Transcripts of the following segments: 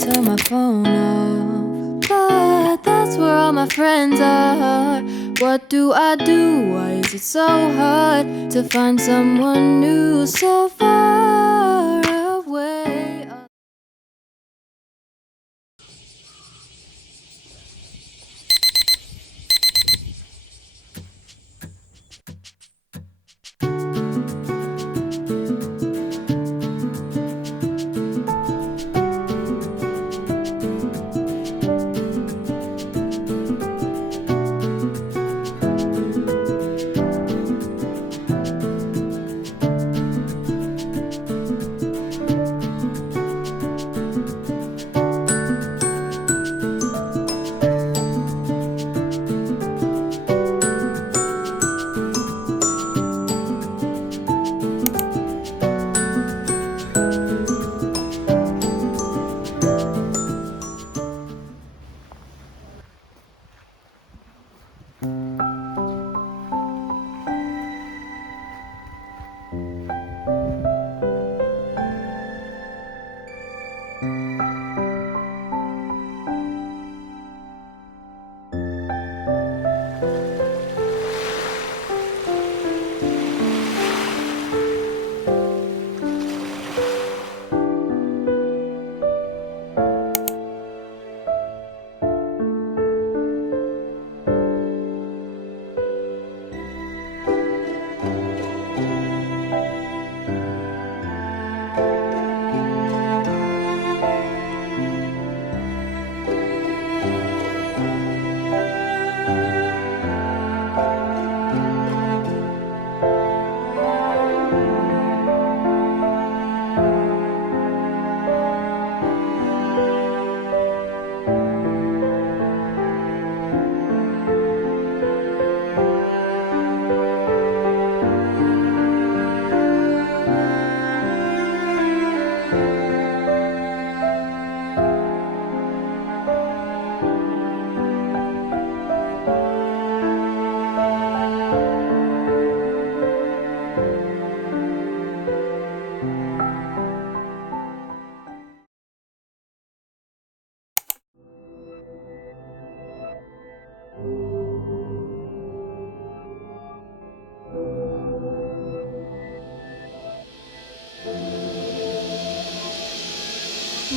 turn my phone off, but that's where all my friends are. What do I do? Why is it so hard to find someone new so far away?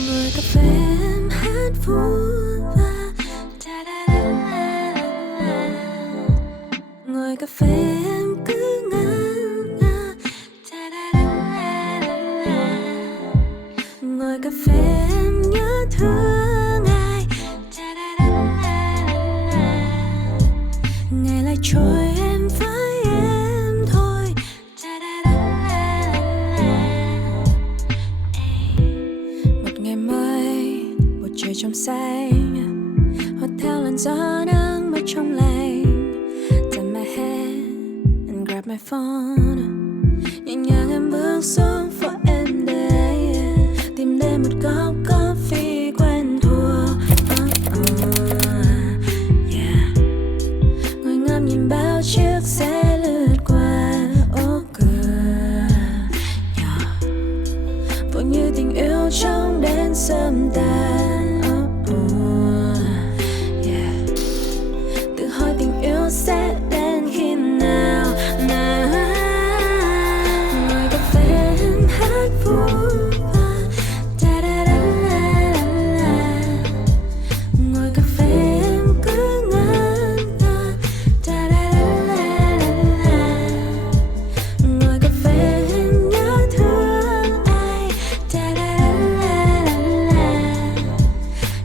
Ngồi cà phê em hát vui và ngồi cà phê em cứ ngân nga ngồi cà phê em nhớ thương ai ngày lại trôi em với em thôi một ngày mới một trời trong xanh hot theo làn gió nắng mây trong lành turn my head and grab my phone nhẹ nhàng em bước xuống phố em đây tìm đến một cốc coffee quen thuộc yeah. Ngồi ngắm nhìn bao chiếc xe lướt qua ô cửa yeah. Vô như tình yêu trong đến sớm tan yeah. Tự hỏi tình yêu sẽ đến khi nào ngồi cà phê em hát vui ngồi cà phê em cứ ngân nga ngồi cà phê em nhớ thương ai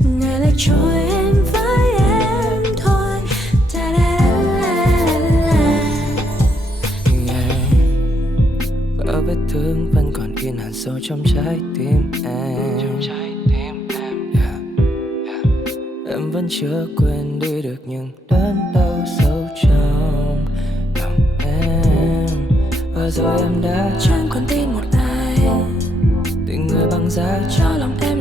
ngày lại trôi em với em thôi vỡ vết thương vẫn còn in hằn sâu trong trái tim em yeah. Em vẫn chưa quên đi được những đớn đau sâu trong lòng em và rồi em đã chẳng còn tin một ai tình người băng giá cho lòng em